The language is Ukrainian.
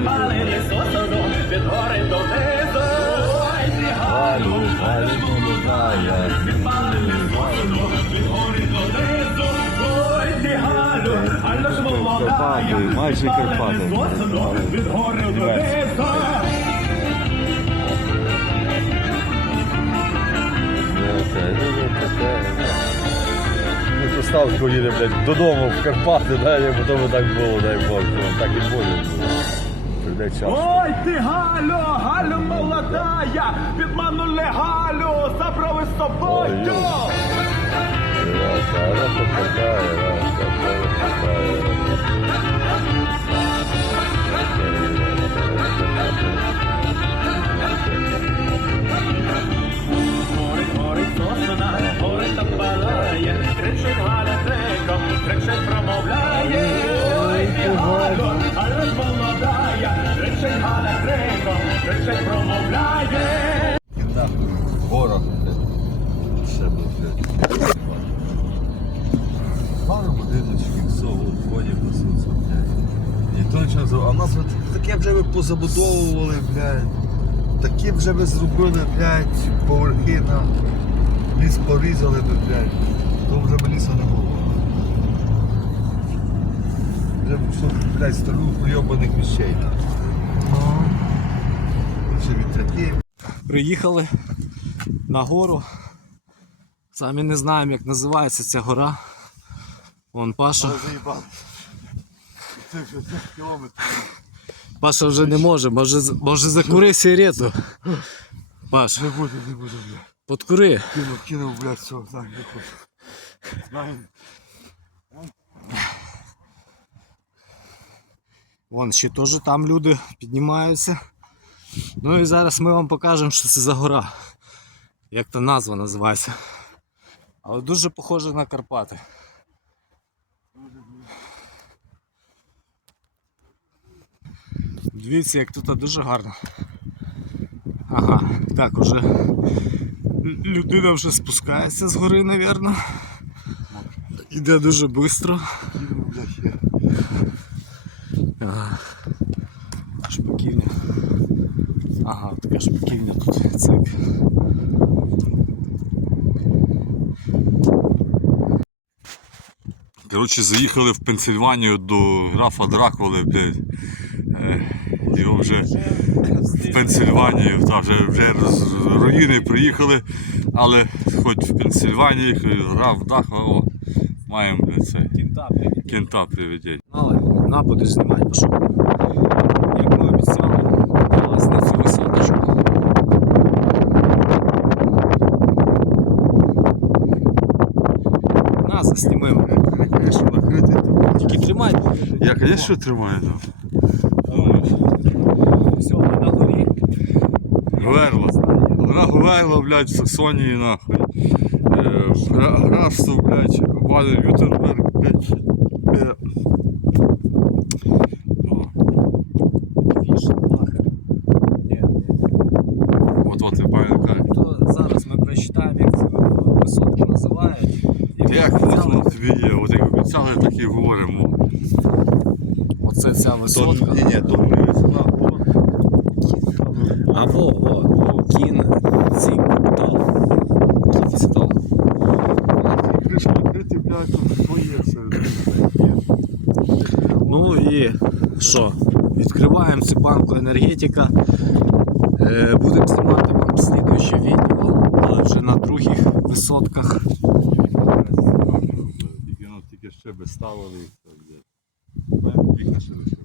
підпалили сосону від гори до низу. Ой, ти Галю, Галю, молодая, підпалили сосону від гори до низу. Ой, ти Галю, Галю ж молодая, майже Карпати. сосону від гори до низу. Ну, Поставку їде, блядь, додому в Карпати, да, і потім так було, дай Бог, ну, так і буде. Ой, ти Галю, Галю молодая, підманули Галю, забрали з собою. Горить, горить сосна, горить та палає, кричить кричить промовляє. Город, ще блядь. Пару будиночків, сову, коні пасуться, блядь. І той час, а нас от таке вже ви позабудовували, блядь. Такі вже ви зробили, блядь, поверхи нам. Ліс порізали би, блядь. То вже б лісу не було. Вже б блядь, стару прийобаних вещей. Ще вітряки. Приїхали на гору. Самі не знаємо, як називається ця гора. Вон Паша. Це вже 5. Паша вже не може, може, може закури сигарету. Паш, Не буду, не буду, блядь. подкури. Кинув, кинув, блядь, все, так, не хочу. Знаю. Вон ще теж там люди піднімаються. Ну і зараз ми вам покажемо, що це за гора. Як та назва називається. Але дуже похоже на Карпати. Дивіться, як тут дуже гарно. Ага, так, уже людина вже спускається з гори, напевно. Іде дуже швидко. Ага. Шпаківня. Ага, така шпаківня тут. Цик. Коротше, заїхали в Пенсильванію до графа Дракули, блядь. Е, Його вже в Пенсильванію, та вже, вже з руїни приїхали, але хоч в Пенсильванії, граф Дракула, маємо блядь, це, Кінта привіт. кента приведень. Але на будеш знімати пішов. Як ми обіцяли, класна цю висоточку. На, заснімемо. Тільки тримай. Я, звісно, тримаю. Все, на горі. Гверла. Гра Гверла, блядь, в Саксонії, нахуй. Е, гра- Графство, блядь, Валер Вютенберг, блядь. Е, От от я правильно зараз ми прочитаємо, як цю висотку називають. Як є? От як обіцяли, так і говоримо. Оце ця То, висотка. ні, ні, то не ціна. А во, во, кін, цік, тал. Кінцітал. Криша накрити, блядь, тут твоє все. Ну і що? Відкриваємо цю банку енергетика. Е, будемо знімати вам слідуюче відео, але вже на других висотках. Тільки, ну, тільки ще би ставили і все, не